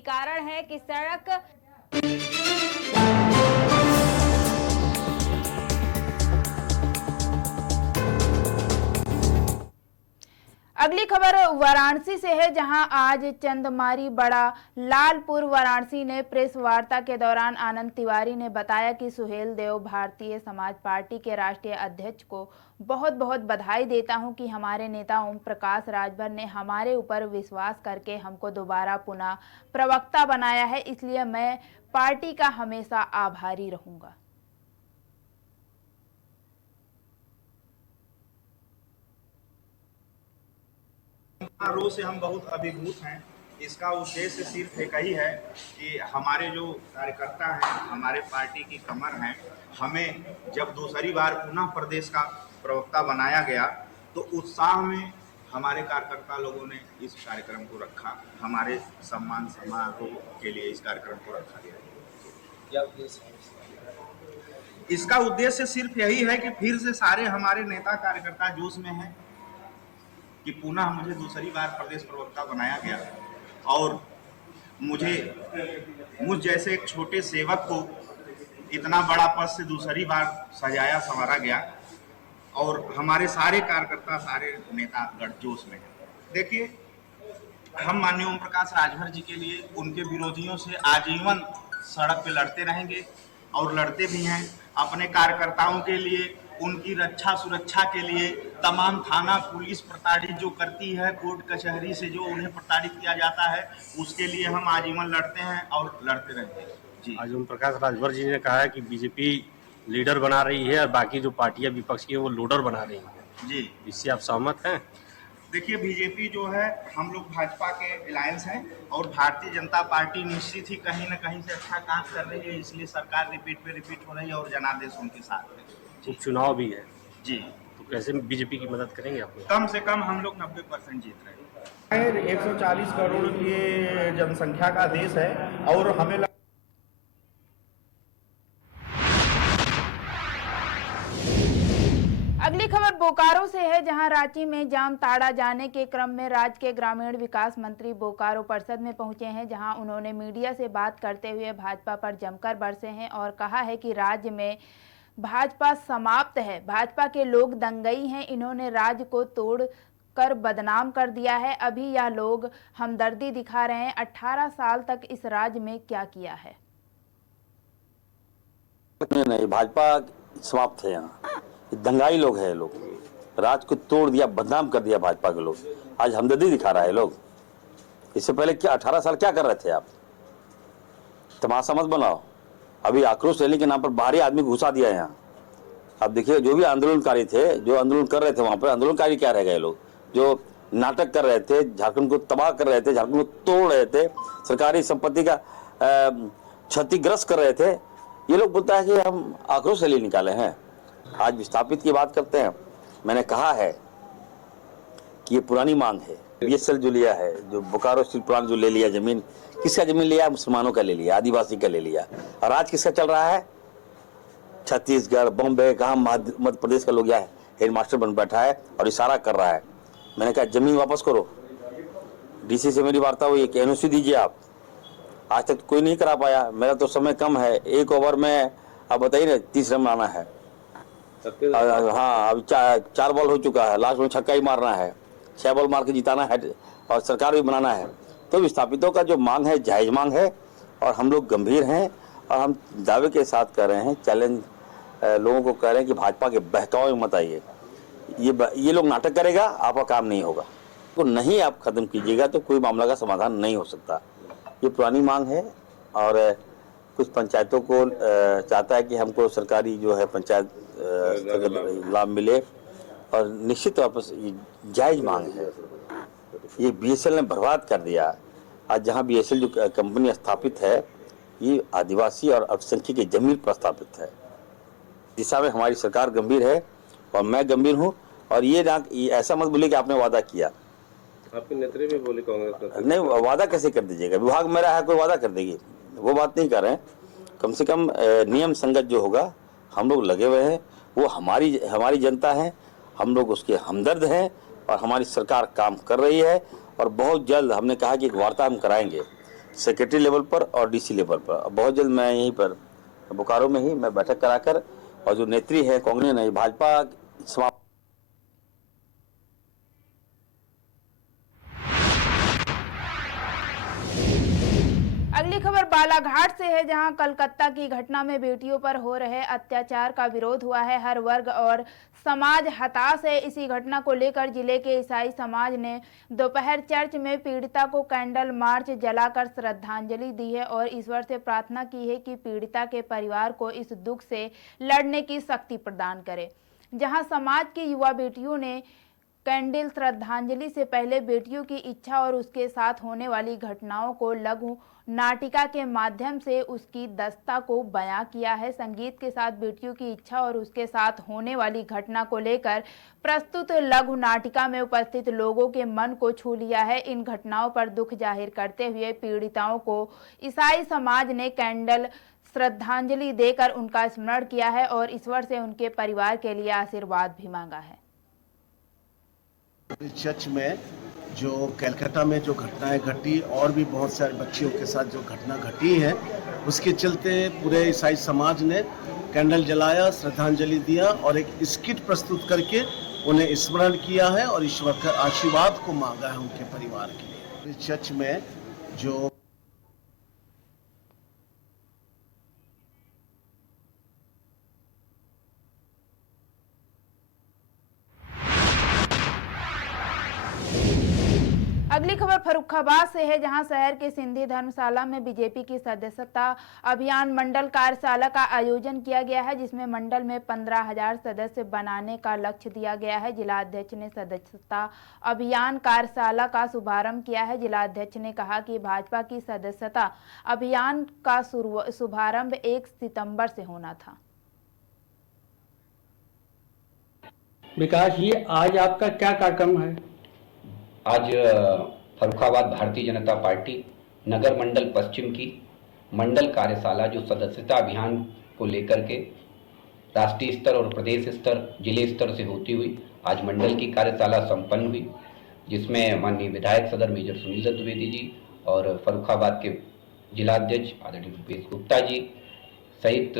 यही कारण है कि सड़क अगली खबर वाराणसी से है, जहां आज चंदमारी बड़ा लालपुर वाराणसी ने प्रेस वार्ता के दौरान आनंद तिवारी ने बताया कि सुहेल देव भारतीय समाज पार्टी के राष्ट्रीय अध्यक्ष को बहुत बहुत बधाई देता हूं कि हमारे नेता ओम प्रकाश राजभर ने हमारे ऊपर विश्वास करके हमको दोबारा पुनः प्रवक्ता बनाया है, इसलिए मैं पार्टी का हमेशा आभारी रहूंगा। रो से हम बहुत अभिभूत हैं। इसका उद्देश्य सिर्फ एक ही है कि हमारे जो कार्यकर्ता हैं, हमारे पार्टी की कमर हैं, हमें जब दूसरी बार पुनः प्रदेश का प्रवक्ता बनाया गया तो उत्साह में हमारे कार्यकर्ता लोगों ने इस कार्यक्रम को रखा। हमारे सम्मान समारोह के लिए इस कार्यक्रम को रखा गया। इसका उद्देश्य सिर्फ यही है कि फिर से सारे हमारे नेता कार्यकर्ता जोश में हैं कि पुनः मुझे दूसरी बार प्रदेश प्रवक्ता बनाया गया और मुझ जैसे एक छोटे सेवक को इतना बड़ा पद से दूसरी बार सजाया संवारा गया और हमारे सारे कार्यकर्ता, सारे नेता गठजोश में हैं। देखिए, हम माननीय ओम प्रकाश राजभर जी के लिए उनके विरोधियों से आजीवन सड़क पे लड़ते रहेंगे और लड़ते भी हैं। अपने कार्यकर्ताओं के लिए, उनकी रक्षा सुरक्षा के लिए तमाम थाना पुलिस प्रताड़ित जो करती है, कोर्ट कचहरी से जो उन्हें प्रताड़ित किया जाता है, उसके लिए हम आजीवन लड़ते हैं और लड़ते रहेंगे जी। आज ओम प्रकाश राजभर जी ने कहा है कि बीजेपी लीडर बना रही है और बाकी जो पार्टियां विपक्ष की है वो लोडर बना रही है जी। इससे आप सहमत हैं? देखिए, बीजेपी जो है, हम लोग भाजपा के अलायंस हैं और भारतीय जनता पार्टी निश्चित ही कहीं ना कहीं से अच्छा काम कर रही है, इसलिए सरकार रिपीट पे रिपीट हो रही है और जनादेश उनके साथ है। उपचुनाव भी है जी, तो कैसे बीजेपी की मदद करेंगे आप? कम से कम हम लोग 90% जीत रहे हैं। 140 करोड़ की जनसंख्या का देश है और हमें अगली खबर बोकारो से है, जहां रांची में जाम ताड़ा जाने के क्रम में राज्य के ग्रामीण विकास मंत्री बोकारो परिषद में पहुंचे हैं, जहां उन्होंने मीडिया से बात करते हुए भाजपा पर जमकर बरसे हैं और कहा है कि राज्य में भाजपा समाप्त है, भाजपा के लोग दंगई हैं, इन्होंने राज्य को तोड़ कर बदनाम कर दिया है। अभी यह लोग हमदर्दी दिखा रहे हैं, 18 साल तक इस राज्य में क्या किया है? नहीं, भाजपा समाप्त है। यहाँ दंगाई लोग हैं, लोग राज को तोड़ दिया, बदनाम कर दिया भाजपा के लोग। आज हमदर्दी दिखा रहा है लोग। इससे पहले क्या 18 साल क्या कर रहे थे आप? तमाशा मत बनाओ। अभी आक्रोश रैली के नाम पर बाहरी आदमी घुसा दिया यहाँ। अब देखिए, जो भी आंदोलनकारी थे, जो आंदोलन कर रहे थे वहां पर, आंदोलनकारी क्या रह गए लोग? जो नाटक कर रहे थे, झारखंड को तबाह कर रहे थे, झारखंड को तोड़ रहे थे, सरकारी संपत्ति का क्षतिग्रस्त कर रहे थे, ये लोग बोलता है कि हम आक्रोश रैली निकाले हैं। आज विस्थापित की बात करते हैं। मैंने कहा है कि ये पुरानी मांग है। बीएसएल जो लिया है, जो बोकारो स्टील प्लांट जो ले लिया जमीन, किसका जमीन लिया? मुसलमानों का ले लिया, आदिवासी का ले लिया। और आज किसका चल रहा है? छत्तीसगढ़, बॉम्बे, कहाँ मध्य प्रदेश का लोग यहाँ हेड मास्टर बन बैठा है और इशारा कर रहा है। मैंने कहा जमीन वापस करो। डीसी से मेरी वार्ता हुई कि एनओसी दीजिए आप। आज तक कोई नहीं करा पाया। मेरा तो समय कम है, एक ओवर में अब बताइए ना 30 रन आना है। हाँ, अभी 4 बॉल हो चुका है, लास्ट में छक्का ही मारना है, 6 बॉल मार के जिताना है और सरकार भी बनाना है। तो विस्थापितों का जो मांग है जायज मांग है और हम लोग गंभीर हैं और हम दावे के साथ कर रहे हैं, चैलेंज लोगों को कह रहे हैं कि भाजपा के बहकावे में मत आइए। ये लोग नाटक करेगा, आपका काम नहीं होगा। तो नहीं आप खत्म कीजिएगा तो कोई मामला का समाधान नहीं हो सकता। ये पुरानी मांग है और कुछ पंचायतों को चाहता है कि हमको सरकारी जो है पंचायत लाभ मिले और निश्चित तौर पर जायज मांग है। ये बीएसएल ने बर्बाद कर दिया। आज जहां बीएसएल जो कंपनी स्थापित है, ये आदिवासी और अल्पसंख्यक की जमीन पर स्थापित है। दिशा में हमारी सरकार गंभीर है और मैं गंभीर हूं। और ये ऐसा मत बोलिए कि आपने वादा किया। आपके नेत्री भी बोले कांग्रेस नहीं, वादा कैसे कर दीजिएगा? विभाग मेरा है, कोई वादा कर देगी? वो बात नहीं कर रहे हैं। कम से कम नियम संगत जो होगा, हम लोग लगे हुए हैं। वो हमारी जनता है, हम लोग उसके हमदर्द हैं और हमारी सरकार काम कर रही है। और बहुत जल्द हमने कहा कि एक वार्ता हम कराएंगे सेक्रेटरी लेवल पर और डीसी लेवल पर। अब बहुत जल्द मैं यहीं पर बोकारो में ही मैं बैठक कराकर, और जो नेत्री है कांग्रेस ने भाजपा समाप्त। अगली खबर बालाघाट से है, जहां कलकत्ता की घटना में बेटियों पर हो रहे अत्याचार का विरोध हुआ है। हर वर्ग और समाज हताश है। इसी घटना को लेकर जिले के ईसाई समाज ने दोपहर चर्च में पीड़िता को कैंडल मार्च जलाकर श्रद्धांजलि दी है और ईश्वर से प्रार्थना की है कि पीड़िता के परिवार को इस दुख से लड़ने की शक्ति प्रदान करे। जहां समाज की युवा बेटियों ने कैंडल श्रद्धांजलि से पहले बेटियों की इच्छा और उसके साथ होने वाली घटनाओं को लघु नाटिका के माध्यम से उसकी दस्ता को बयां किया है। संगीत के साथ बेटियों की इच्छा और उसके साथ होने वाली घटना को लेकर प्रस्तुत लघु नाटिका में उपस्थित लोगों के मन को छू लिया है। इन घटनाओं पर दुख जाहिर करते हुए पीड़िताओं को ईसाई समाज ने कैंडल श्रद्धांजलि देकर उनका स्मरण किया है और ईश्वर से उनके परिवार के लिए आशीर्वाद भी मांगा है। चर्च में जो कलकत्ता में जो घटनाएं घटी और भी बहुत सारे बच्चियों के साथ जो घटना घटी है, उसके चलते पूरे ईसाई समाज ने कैंडल जलाया, श्रद्धांजलि दिया और एक स्किट प्रस्तुत करके उन्हें स्मरण किया है और ईश्वर का आशीर्वाद को मांगा है उनके परिवार के लिए। चर्च में जो अगली खबर फर्रुखाबाद से है, जहां शहर के सिंधी धर्मशाला में बीजेपी की सदस्यता अभियान मंडल कार्यशाला का आयोजन किया गया है, जिसमें मंडल में 15,000 सदस्य बनाने का लक्ष्य दिया गया है। जिला अध्यक्ष ने सदस्यता अभियान कार्यशाला का शुभारंभ किया है। जिला अध्यक्ष ने कहा कि भाजपा की सदस्यता अभियान का शुभारंभ 1 सितंबर से होना था। विकास जी, आज आपका क्या कार्यक्रम है? आज फर्रुखाबाद भारतीय जनता पार्टी नगर मंडल पश्चिम की मंडल कार्यशाला जो सदस्यता अभियान को लेकर के राष्ट्रीय स्तर और प्रदेश स्तर जिले स्तर से होती हुई आज मंडल की कार्यशाला संपन्न हुई, जिसमें माननीय विधायक सदर मेजर सुनील दत्त द्विवेदी जी और फर्रुखाबाद के जिलाध्यक्ष आदरणीय भूपेश गुप्ता जी सहित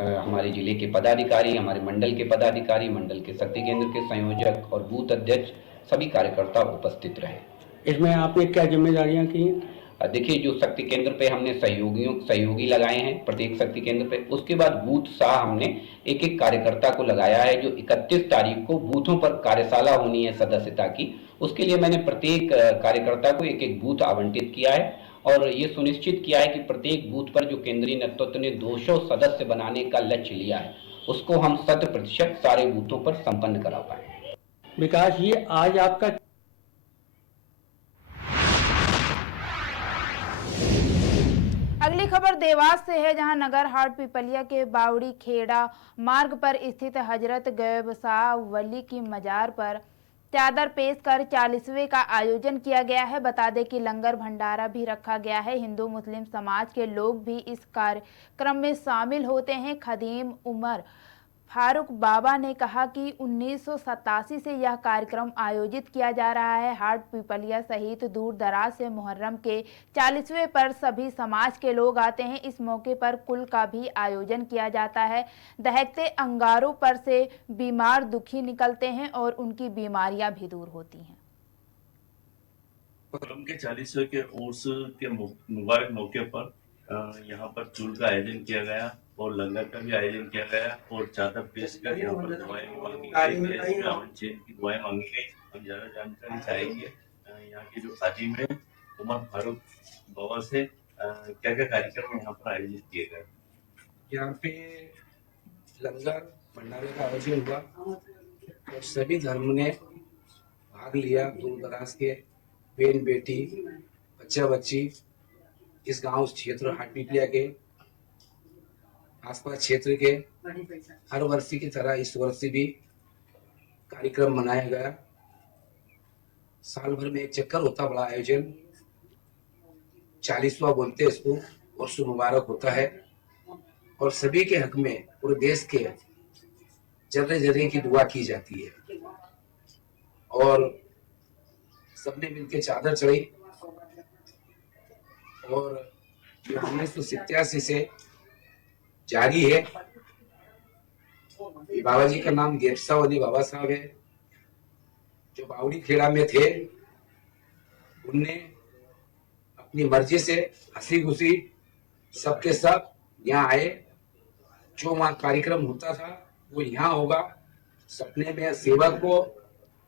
हमारे जिले के पदाधिकारी, हमारे मंडल के पदाधिकारी, मंडल के शक्ति केंद्र के संयोजक और बूथ अध्यक्ष सभी कार्यकर्ता उपस्थित रहे। इसमें आपने क्या जिम्मेदारियां की हैं? देखिए, जो शक्ति केंद्र पे हमने सहयोगी लगाए हैं प्रत्येक शक्ति केंद्र पे, उसके बाद बूथ शाह हमने एक एक कार्यकर्ता को लगाया है। जो 31 तारीख को बूथों पर कार्यशाला होनी है सदस्यता की, उसके लिए मैंने प्रत्येक कार्यकर्ता को एक एक बूथ आवंटित किया है और ये सुनिश्चित किया है कि प्रत्येक बूथ पर जो केंद्रीय नेतृत्व ने 200 सदस्य बनाने का लक्ष्य लिया है, उसको हम 100% सारे बूथों पर संपन्न करा पाए। विकास जी, आज आपका अगली खबर देवास से है, जहां नगर हाट पिपलिया के बावड़ी खेड़ा मार्ग पर स्थित हजरत गैबशाह वली की मजार पर चादर पेश कर 40वें का आयोजन किया गया है। बता दें कि लंगर भंडारा भी रखा गया है। हिंदू मुस्लिम समाज के लोग भी इस कार्यक्रम में शामिल होते हैं। खदीम उमर फारूक बाबा ने कहा कि 1987 से यह कार्यक्रम आयोजित किया जा रहा है। हाट पिपलिया सहित दूर दराज से मुहर्रम के 40वें पर सभी समाज के लोग आते हैं। इस मौके पर कुल का भी आयोजन किया जाता है। दहकते अंगारों पर से बीमार दुखी निकलते हैं और उनकी बीमारियां भी दूर होती हैं। मुहर्रम के 40वें के उर्स के मुबारक मौके पर यहाँ पर चूल का आयोजन किया गया और लंगर का भी आयोजन किया गया और चादर पेश कर यहाँ पर दुआएं मांगी गई, चेन की दुआएं मांगी गई। हम ज़्यादा जानकारी चाहेंगे यहाँ के जो खादिम है उमर फारूक बाबा से क्या क्या कार्यक्रम यहाँ पर आयोजित किए गए। यहाँ पे लंगर भंडारे का आयोजन हुआ और सभी धर्म ने भाग लिया। दूर दराज के बहन बेटी बच्चा बच्ची इस गांव क्षेत्र हाट पिपलिया के आसपास क्षेत्र के हर वर्ष की तरह इस वर्ष भी कार्यक्रम मनाया गया। साल भर में एक चक्कर होता बड़ा आयोजन, 40वां बोलते हैं इसको, वर्ष मुबारक होता है और सभी के हक में पूरे देश के जर्रे जर्रे की दुआ की जाती है और सबने मिलकर चादर चढ़ी और ये 1987 से जारी है। ये बाबा जी का नाम गेपसावली बाबा साहब है, जो बावड़ी खेड़ा में थे। उनने अपनी मर्जी से हंसी खुशी सबके सब यहाँ आए। जो वहाँ कार्यक्रम होता था वो यहाँ होगा, सपने में सेवक को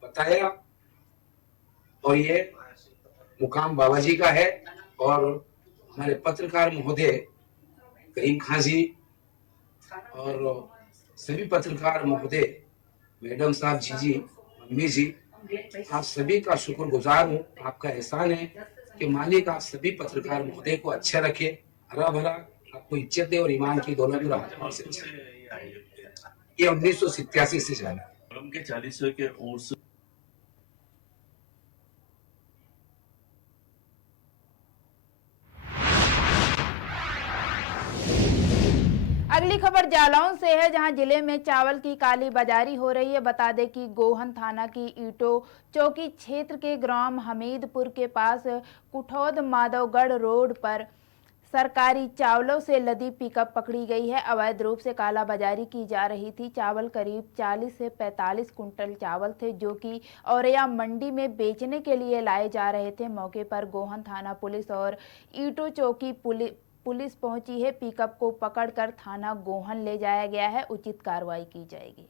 बताया और ये मुकाम बाबा जी का है। और हमारे पत्रकार महोदय करीम खान जी और सभी पत्रकार महोदय, मैडम साहब, जी, मम्मी जी, आप सभी का शुक्रगुजार हूँ। आपका एहसान है कि मालिक आप सभी पत्रकार महोदय को अच्छा रखे, हरा भरा, आपको इज्जत दे और ईमान की दौलत में रखे। ये 1987 से जाना के 40वें के उर्स अगली खबर जालौन से है, जहां जिले में चावल की काली बाजारी हो रही है। बता दें कि गोहन थाना की ईटो चौकी क्षेत्र के ग्राम हमीदपुर के पास कुठौद माधवगढ़ रोड पर सरकारी चावलों से लदी पिकअप पकड़ी गई है। अवैध रूप से काला बाजारी की जा रही थी। चावल करीब 40 से 45 कुंटल चावल थे, जो कि औरैया मंडी में बेचने के लिए लाए जा रहे थे। मौके पर गोहन थाना पुलिस और ईटो चौकी पुलिस पहुंची है। पिकअप को पकड़कर थाना गोहन ले जाया गया है। उचित कार्रवाई की जाएगी।